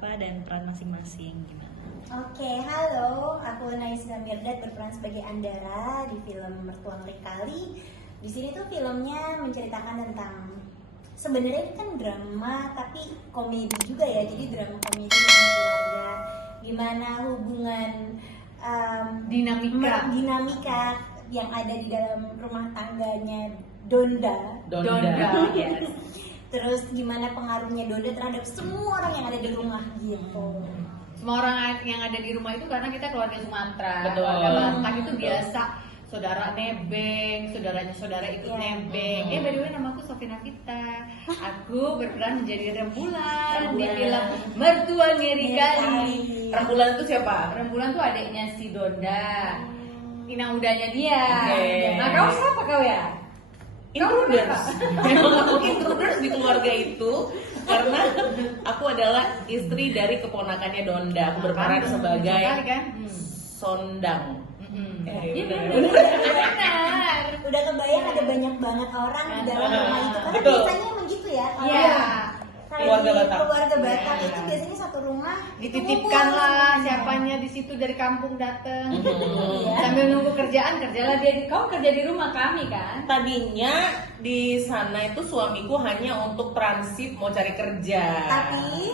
apa dan peran masing-masing gimana? Oke, halo, aku Naisha Mirdad berperan sebagai Andara di film Mertua Ngeri Kali. Di sini tuh filmnya menceritakan tentang sebenarnya ini kan drama tapi komedi juga ya, jadi drama komedi dengan keluarga. Gimana hubungan dinamika yang ada di dalam rumah tangganya Donda. Yes. Terus gimana pengaruhnya Donda terhadap semua orang yang ada di rumah gitu. Semua orang yang ada di rumah itu karena kita keluarga Sumatera. Betul. Keluarga Batak itu biasa saudara nebeng, saudaranya saudara ikut nebeng. By the way, namaku Sofina Vita. Aku berperan menjadi Rembulan di film Mertua Ngeri Kali. Rembulan itu siapa? Rembulan tuh adiknya si Donda. Inang udahnya dia. Okay. Nah, kau siapa kau ya? Intruders. Memang aku intruders di keluarga itu karena aku adalah istri dari keponakannya Donda. Aku berperan sebagai Sondang. Iya benar. Udah kebayang ada banyak banget orang di dalam rumah itu karena Betul. biasanya emang gitu ya. Iya. Keluarga Batak. Keluarga Batak itu biasanya satu rumah dititipkan kumpul. lah siapanya di situ dari kampung dateng. Iya. Sambil nunggu kerjaan, kerjalah dia. Kau kerja di rumah kami kan? Tadinya di sana itu suamiku hanya untuk transit mau cari kerja.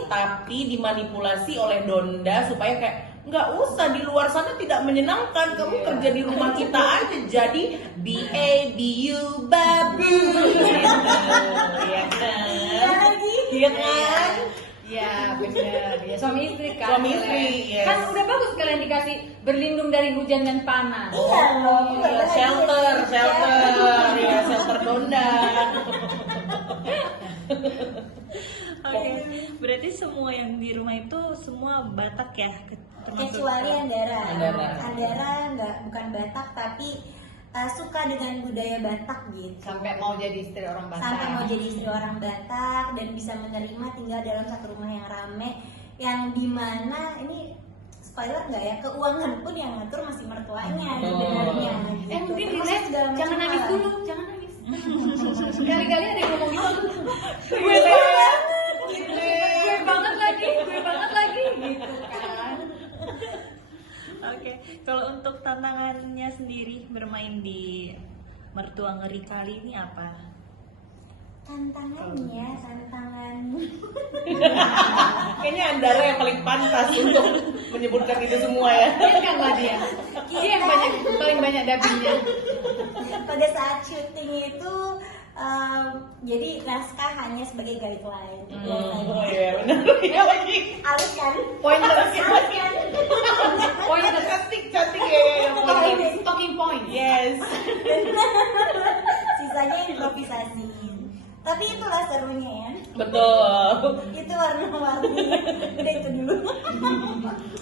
Tapi dimanipulasi oleh Donda supaya kayak nggak usah di luar sana tidak menyenangkan, kamu kerja di rumah kita aja jadi BABU babu. Iya kan? Iya kan? Iya benar. Ya suami istri kan. Suami istri, yes. Kan udah bagus kalian dikasih berlindung dari hujan dan panas. Iya, Shelter, ya shelter Donda. Oke, berarti semua yang di rumah itu semua Batak ya? Kecuali Andara. Andara. Bukan Batak tapi suka dengan budaya Batak gitu. Sampai mau jadi istri orang Batak. Sampai mau jadi istri orang Batak dan bisa menerima tinggal dalam satu rumah yang rame, yang dimana ini spoiler nggak ya, keuangan pun yang ngatur masih mertuanya sebenarnya. Gitu. Mungkin Termasuk segala macam jangan nangis hal. dulu, jangan nangis. Kali-kali ada yang ngomong gitu. Gue Gue banget lagi gitu kan. Oke, kalau untuk tantangannya sendiri bermain di Mertua Ngeri Kali ini apa? Tantangan Kayaknya Andara yang paling pantas untuk menyebutkan itu semua ya. Iya kan lah dia. Dia yang paling banyak dubbingnya. pada saat syuting itu jadi naskah hanya sebagai guideline. Oh iya benar. Iya lagi. Halus kan? Pointers. Halus kan? Pointer cantik ya. Talking point. Yes. Sisanya improvisasi. Tapi itulah serunya ya. Betul. Itu warna-warninya. Udah itu dulu.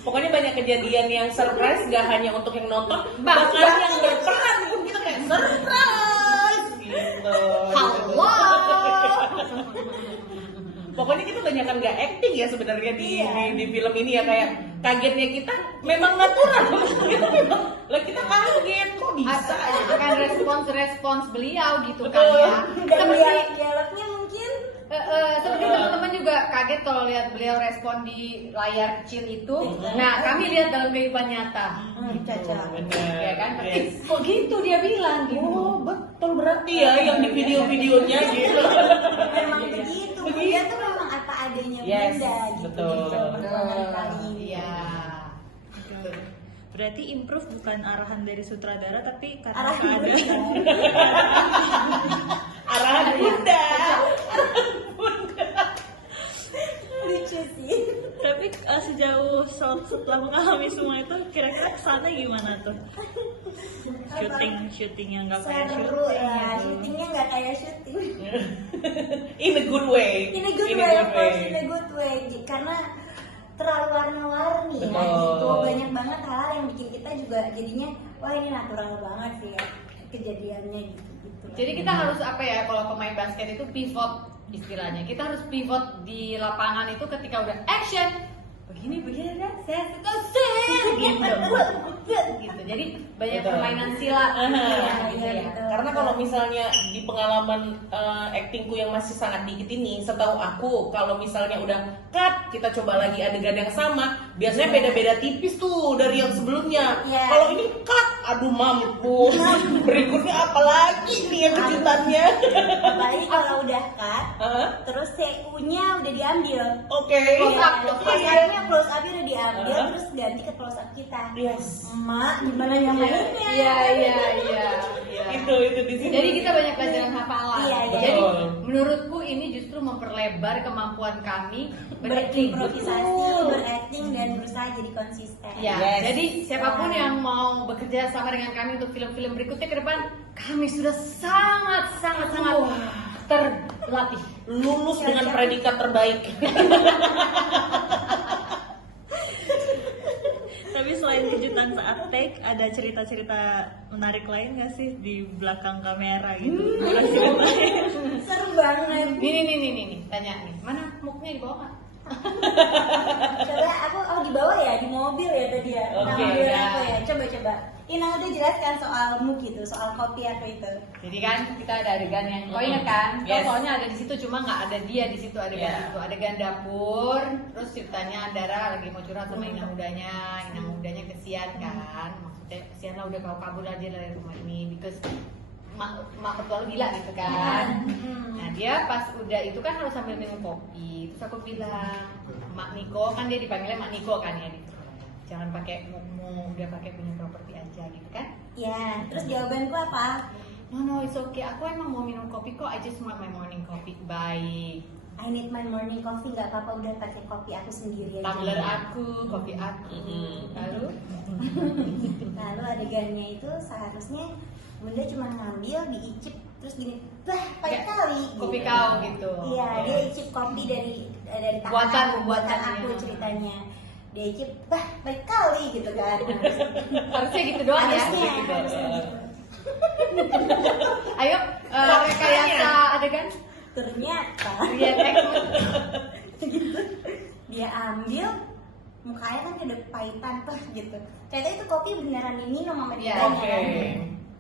Pokoknya banyak kejadian yang surprise, gak hanya untuk yang nonton, bahkan yang berperan pun kita kayak surprise gitu. Halo. Pokoknya kita banyak kan gak acting ya sebenarnya di film ini ya, kayak kagetnya kita memang natural. Kita memang lah kita kaget kok bisa aja. Akan respons beliau gitu kan Betul. ya. Dan Seperti dialognya mungkin seperti teman-teman juga kaget kalau lihat beliau respon di layar kecil itu. Nah, kami lihat dalam kehidupan nyata. Caca. Bener. Ya kan? Yes. Kok gitu dia bilang gitu. Oh betul berarti ya yang di video-videonya gitu. Memang begitu. Dia tuh memang apa adanya Yes, Bunda gitu. betul. Di film pertama kali ini. Iya. Berarti improve bukan arahan dari sutradara tapi karena Arahan keadaan. Arahan Bunda. Lucu sih. Tapi sejauh setelah mengalami semua itu kira-kira kesannya gimana tuh? Syutingnya nggak kayak Seru syuting ya, gitu. syutingnya nggak kayak syuting. In a good way. In a good way, of course, in a good way. Karena terlalu warna-warni ya Betul. gitu. Banyak banget hal yang bikin kita juga jadinya wah ini natural banget sih ya kejadiannya gitu. Jadi kita harus apa ya, kalau pemain basket itu pivot istilahnya. Kita harus pivot di lapangan itu ketika udah action begini ada saya suka gitu. Jadi banyak Betul. permainan silat gitu ya. Karena kalau misalnya di pengalaman aktingku yang masih sangat dikit ini, setahu aku kalau misalnya udah cut, kita coba lagi adegan yang sama, biasanya beda-beda tipis tuh dari yang sebelumnya. Iya. Kalau ini cut, aduh mampus. Berikutnya apa lagi nih yang kejutannya? Apalagi kalau udah cut, Hah? terus CU-nya udah diambil. Oke. Close up, Close-up-nya close up udah diambil, Hah? terus ganti ke close up kita. Yes. Emak, gimana nyamainnya? Iya. Itu di sini. Jadi kita banyak pelajaran hafalan. Iya. Jadi Betul. menurutku ini justru memperlebar kemampuan kami berakting. Berimprovisasi, berakting, dan berusaha jadi konsisten. Ya, Yes. jadi siapapun yang mau bekerja sama dengan kami untuk film-film berikutnya ke depan, kami sudah sangat terlatih. Lulus dengan predikat terbaik. Tapi selain kejutan saat take, ada cerita-cerita menarik lain nggak sih di belakang kamera gitu? Boleh ceritain. Seru banget. Nih, tanya nih, mana muknya di bawah? Coba aku di bawah ya, di mobil ya tadi ya. Oke, Mobil ya. aku ya. Coba. Ina udah jelaskan soal MOOC itu, soal kopi aku itu. Jadi kan kita ada adegan yang kau ingat kan? Yes. Kau soalnya ada di situ, cuma nggak ada dia di situ adegan Yeah. itu. Adegan dapur, terus ceritanya Andara lagi mau curhat sama Ina mudanya kesian kan? Maksudnya kesian lah, udah kau kabur aja dari rumah ini, because mak ketua lu gila gitu kan. Nah dia pas udah itu kan harus sambil minum kopi. Terus aku bilang, Mak Niko, kan dia dipanggilnya Mak Niko kan ya, jangan pakai mumu, udah pakai punya properti aja gitu kan. Ya, terus jawabanku apa? No, it's okay. Aku emang mau minum kopi kok. I just want my morning coffee. Baik. I need my morning coffee, nggak apa-apa, udah pakai kopi aku sendiri aja. Tumbler aku, kopi aku. Lalu Lalu adegannya itu seharusnya Bunda cuma ngambil, diicip, terus gini, bah, pahit kali. kopi gitu. kau gitu. Iya, dia icip kopi dari tangan Buatan- aku, buatan buatannya. aku ceritanya. Dia icip, bah, pahit kali gitu kan. Harusnya gitu doang ya. Harusnya, gitu. harusnya gitu. Ayo, rekayasa adegan. Ternyata Iya, dia ambil, mukanya kan udah pahitan tuh gitu. Ternyata itu kopi beneran diminum sama dia. Iya, oke. kan.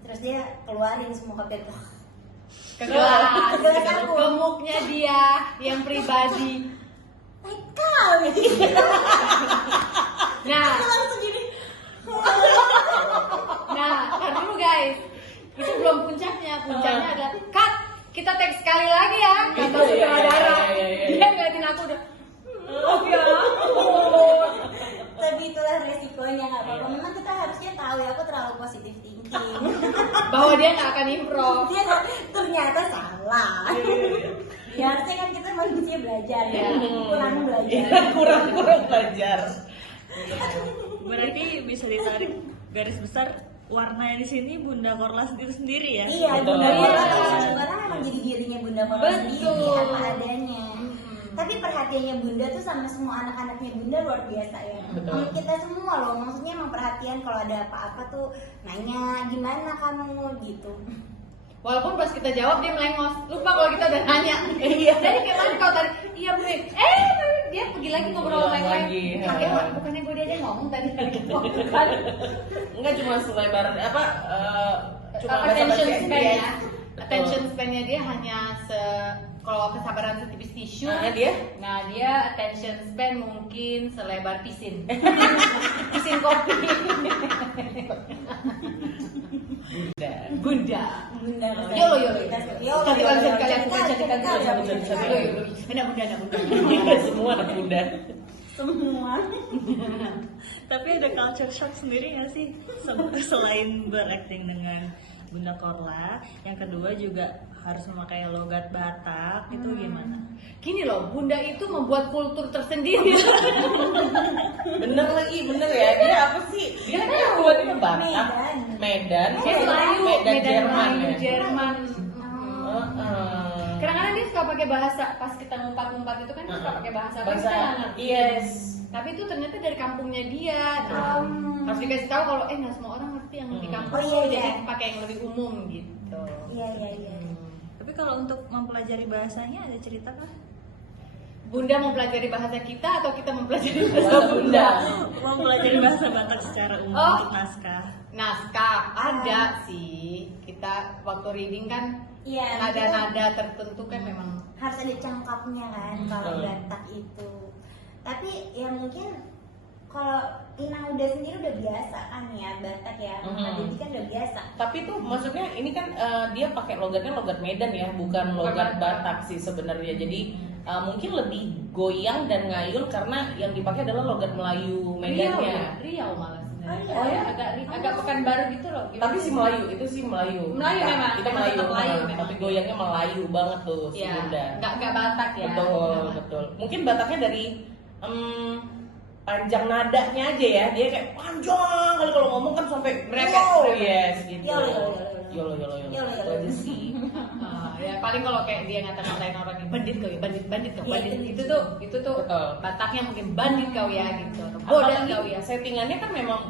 Terus dia keluarin semua kopi itu. ke gelas, Gelas aku. gemuknya dia yang pribadi. Pahit kali. Nah, Aku langsung gini. Tar dulu guys. Itu belum puncaknya. Puncaknya ada cut. Kita tag sekali lagi ya. Kata Iya, sutradara. iya. Dia ngeliatin aku udah. Ya ampun. Tapi itulah resikonya, nggak apa-apa. Memang kita harusnya tahu ya, aku terlalu positive thinking. Bahwa dia nggak akan improv. Dia ternyata salah. Ya harusnya kan kita manusia belajar ya, kurang belajar. kurang belajar. Berarti bisa ditarik garis besar warna di sini Bunda Korlas itu sendiri ya? Iya, Betul. Bunda Korla Iya. sekarang memang jadi dirinya Bunda Korla sendiri Betul. apa adanya. Tapi perhatiannya Bunda tuh sama semua anak-anaknya Bunda luar biasa ya. Betul. Sama kita semua loh, maksudnya emang perhatian kalau ada apa-apa tuh nanya gimana kamu gitu. Walaupun pas kita jawab dia melengos. Lupa kalau kita udah nanya. Iya. Jadi kayak tadi kau tadi, iya Bu. Dia pergi lagi ngobrol sama yang lain. Lagi, Pakai ha. bukannya gue dia aja ngomong tadi kan. Enggak cuma selebar apa cuma Attention basa-basi span-nya. aja. Attention span-nya dia hanya kalau kesabaran setipis tisu. Nah, dia Nah, dia attention span mungkin selebar pisin. Pisin kopi. Bunda. Bunda Yolo. Yolo. Cantikan kalian, cantikan kalian. Cantikan. Enak bunda. semua anak muda. Semua. Tapi ada culture shock sendiri nggak sih? Selain berakting dengan Bunda Korla, yang kedua juga harus memakai logat Batak, itu gimana? Gini loh, bunda itu membuat kultur tersendiri. Bener ya, dia apa sih? Dia kan buatnya Batak, Medan, Dia Melayu, Medan Jerman Melayu, ya. Jerman. Heeh. Kadang-kadang dia suka pakai bahasa, pas kita ngumpat-ngumpat itu kan dia suka pakai bahasa apa kita nggak ngerti. Yes. Tapi itu ternyata dari kampungnya dia. Nah, harus dikasih tahu kalau nggak semua orang ngerti yang di kampung. Oh, iya, iya. Jadi pakai yang lebih umum gitu. Iya. Tapi kalau untuk mempelajari bahasanya ada cerita kah? Bunda mau pelajari bahasa kita atau kita mempelajari bahasa Bunda? Mau belajar bahasa Batak secara umum Oh. untuk naskah. Naskah ada sih. Kita waktu reading kan Iya, nada-nada tertentu kan memang harus ada cangkapnya kan kalau Batak itu. Tapi ya mungkin kalau Inang udah sendiri udah biasa kan ya Batak ya, Jadi kan udah biasa. Tapi tuh maksudnya ini kan dia pakai logatnya logat Medan ya, bukan logat Batak sih sebenarnya. Jadi mungkin lebih goyang dan ngayul karena yang dipakai adalah logat Melayu Medannya. Riau malah sebenarnya. Oh, Oh iya? ya agak Pekanbaru gitu loh. Tapi si Melayu itu sih Melayu. Melayu memang, Itu memang Melayu, tetap Melayu memang. memang. Tapi goyangnya Melayu banget tuh si Ya, Bunda. nggak Batak ya. Betul, betul. Mungkin Bataknya dari panjang nadanya aja ya. Dia kayak panjang kali kalau ngomong kan sampai Merepet, wow, merepet. yes gitu. Yolo, yolo, Yolo, yolo, yolo. Yolo, Itu yolo. aja sih. Ya paling kalau kayak dia ngata-ngatain orang ini bandit kau ya, bandit kau, Iya, bandit itu itu tuh Betul. Bataknya mungkin bandit kau ya gitu. Atau bodoh Apalagi kau ya. settingannya kan memang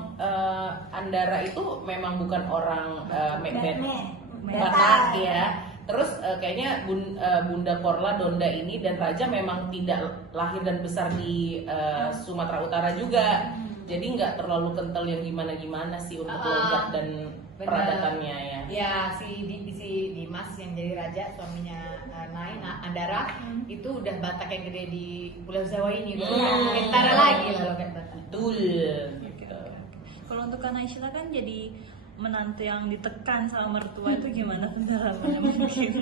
Andara itu memang bukan orang Batak ya. Terus kayaknya Bunda Korla Donda ini dan Raja memang tidak lahir dan besar di Sumatera Utara juga. Jadi nggak terlalu kental yang gimana-gimana sih untuk logat dan Benar. peradatannya ya. Ya si Dimas yang jadi raja suaminya Nai Andara itu udah Batak yang gede di Pulau Jawa ini udah kentara lagi lah logat Batak. Betul. Gitu. Kalau untuk Kak Naysila kan jadi menantu yang ditekan sama mertua itu gimana pengalamannya mungkin?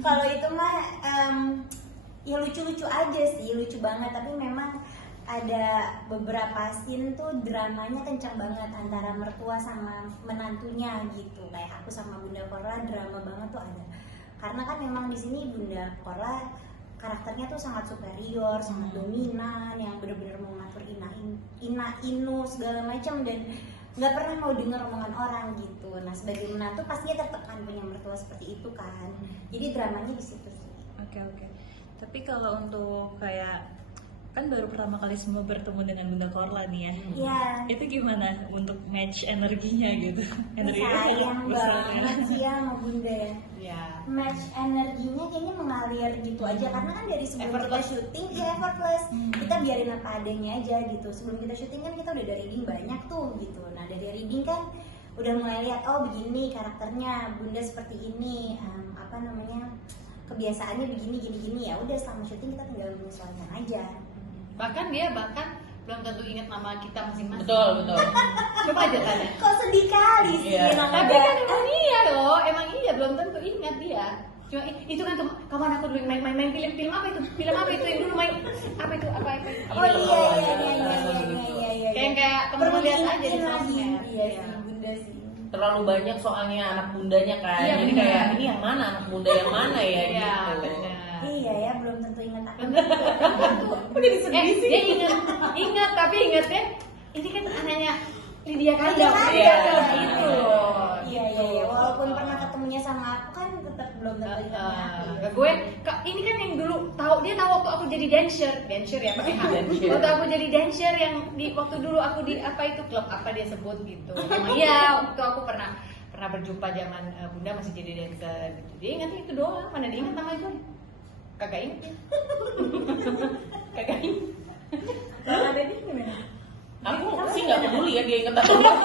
Kalau itu mah ya lucu-lucu aja sih, lucu banget. Tapi memang ada beberapa scene tuh dramanya kencang banget antara mertua sama menantunya gitu. Kayak aku sama Bunda Korla drama banget tuh ada. Karena kan memang di sini Bunda Korla karakternya tuh sangat superior, sangat dominan, yang benar-benar mau ngatur inu segala macam dan nggak pernah mau dengar omongan orang gitu. Nah sebagai menantu pastinya tertekan punya mertua seperti itu kan. Jadi dramanya di situ sih. Oke. Tapi kalau untuk kayak kan baru pertama kali semua bertemu dengan Bunda Korla nih ya. Iya. Itu gimana untuk match energinya gitu? Energinya Sayang besar ya. banget sih ya sama Bunda ya. Ya. Match energinya kayaknya mengalir gitu aja karena kan dari sebelum kita Effortless. syuting ya effortless. Kita biarin apa adanya aja gitu. Sebelum kita syuting kan kita udah dari reading banyak tuh gitu. Nah dari reading kan udah mulai lihat oh begini karakternya Bunda seperti ini kebiasaannya begini gini ya udah selama syuting kita tinggal menyesuaikan aja. Bahkan belum tentu ingat nama kita masing-masing. Betul. Coba aja tanya. Kok sedih kali sih Iya. nama Tapi kan Bunda? emang iya belum tentu ingat dia. Cuma itu kan kawan aku dulu main film apa itu? Film apa itu yang dulu main apa itu? Oh iya. Kayak Perlu teman-teman lihat aja di diingetin lagi. sosmed. Iya sih Bunda sih. Terlalu banyak soalnya anak bundanya kan. Iya, Jadi benar. kayak ini yang mana anak bunda yang mana ya Iya, gitu. benar. Iya ya belum tentu ingat aku. Kok jadi sedih sih? Dia ingat tapi ingatnya ini kan anaknya Lydia Kandang. Lydia Kandang. Lydia Kandang itu loh. Iya. Walaupun pernah ketemunya sama aku kan tetap belum tentu ingat sama aku. Ini kan yang dulu dia tahu waktu aku jadi dancer ya pakai H. Dancer. Waktu aku jadi dancer yang waktu dulu aku di apa itu klub apa dia sebut gitu. Emang iya waktu aku pernah berjumpa zaman Bunda masih jadi dancer gitu. Dia ingatnya itu doang, mana dia ingat nama itu? Kagak ingat ya. Kagak ingat. Kalau ada di gimana? Aku sih nggak peduli ya dia inget atau enggak.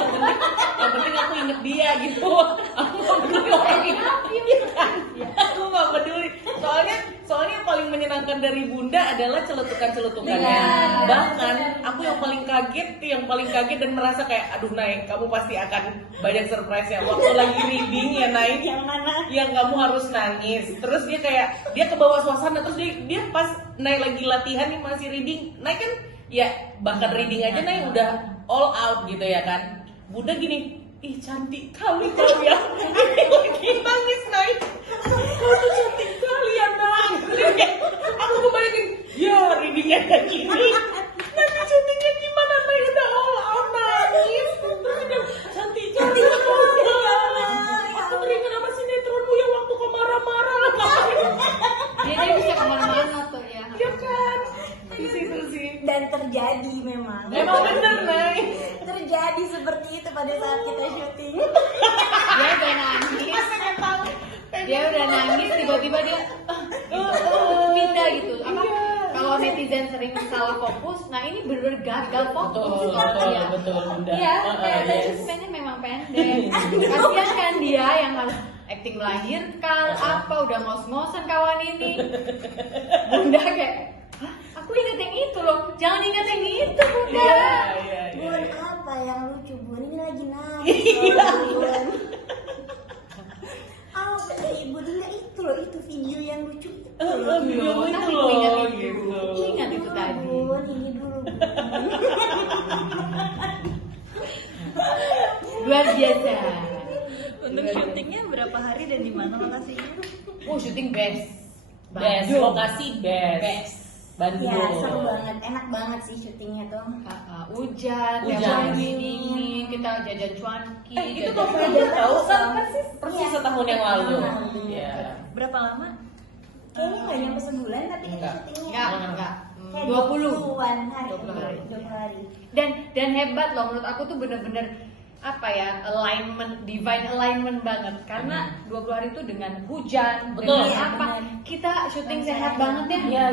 Yang penting aku inget dia gitu. Aku nggak peduli orang itu. Iya kan? Aku nggak peduli. Soalnya yang paling menyenangkan dari Bunda adalah celetukan-celetukannya. Benar. Bahkan aku yang paling kaget dan merasa kayak aduh Nay, kamu pasti akan banyak surprise ya waktu lagi reading ya Nay. Yang mana? Yang kamu harus nangis. Terus dia ke bawah suasana terus dia pas Nay lagi latihan nih masih reading. Nay kan ya bahkan reading aja Nay udah all out gitu ya kan. Bunda gini, ih cantik kali kau ya. Ini lagi nangis Nay. Kau tuh cantik kali ya Nay. Aku kebayangin, ya readingnya kayak gini. Nanti syutingnya gimana Nay udah all out nangis. Terus dia cantik kali. Aku teringat sama sinetronmu yang waktu kau marah-marah lah. Dia bisa kemana-mana tuh ya. Iya kan? Di situ sih. Dan terjadi memang. Emang bener Nay. Terjadi seperti itu pada saat kita syuting. Dia udah nangis. Dia udah nangis tiba-tiba dia pindah gitu. Apa? kalau netizen sering salah fokus, nah ini bener gagal fokus. Betul, Bunda. Iya, kayak Yes. attention span-nya memang pendek. Kasihan kan dia yang harus acting melahirkan, apa udah ngos-ngosan kawan ini. Bunda kayak, hah? Aku ingat yang itu loh, jangan ingat yang itu Bunda. Iya. Bun, apa yang lucu Bun? Ini lagi nangis Bun. Oh, kata ibu enggak itu loh, itu video yang lucu itu loh. Video Loh, itu tapi loh, ingat itu. gitu. Ingat itu tadi. Bun, ini dulu Bun. Luar biasa. Untuk syutingnya berapa hari dan di mana lokasinya? Oh, syuting best. Best, Bandung. lokasi best. Bandung. Ya, seru banget, enak banget sih syutingnya tuh. Hujan, Hujan. tiap hari dingin, kita jajan cuanki. Itu jajan- November tahu persis Iya. setahun yang lalu. Tahun. Iya. Berapa lama? Kayaknya nggak nyampe sebulan, tapi kita Enggak. syutingnya Enggak. kayak 20. 20-an hari. 20 hari. 20 hari. Dan hebat loh menurut aku tuh bener-bener apa ya, divine alignment banget karena 20 hari itu dengan hujan, Betul. dengan Iya, apa, benar. kita syuting Benar. sehat banget ya. Iya.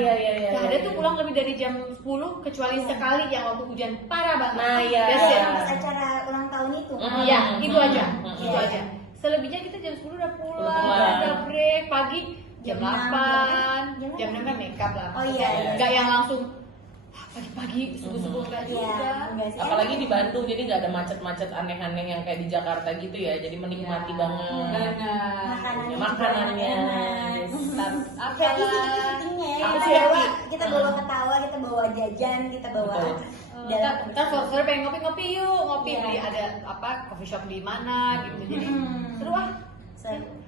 Gak ada tuh pulang lebih dari jam 10 kecuali sekali yang waktu hujan parah banget. Nah, iya. That's it. Pas acara ulang tahun itu. Iya, itu aja, Hmm. itu aja. Selebihnya kita jam 10 udah pulang, pulang. ada break, pagi jam Jam 8, 6, jam 6 kan makeup lah. Oh iya. Gak yang langsung pagi-pagi subuh-subuh enggak Iya, juga. enggak sih. Apalagi di Bandung, jadi nggak ada macet-macet aneh-aneh yang kayak di Jakarta gitu ya. Jadi menikmati banget. Benar. juga Makanannya. enak. Apa Happy sih kita syutingnya ya. Aku Kita sih bawa, happy. kita bawa ketawa, kita bawa jajan, kita bawa Betul. dalam Ntar sore pengen ngopi-ngopi yuk, ngopi Iya. beli ada apa coffee shop di mana gitu. Jadi seru ah.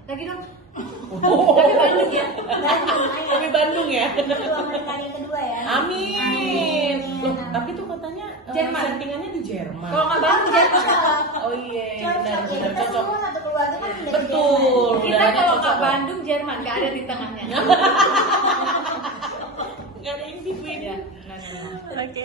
Lagi dong. Tapi Bandung ya. Bandung, ayo. Tapi Bandung ya. Ruangan kali kedua ya. Amin. Loh, tapi tuh katanya Jerman. settingannya di Jerman. Kalau nggak Bandung Jerman. Oh iya, Cocok ya, benar-benar kita cocok. semua satu keluarga kan udah Betul. Kita Udaranya kalau cocok. nggak Bandung Jerman nggak ada di tengahnya. Nggak ada in between. Ya, nah. Oke.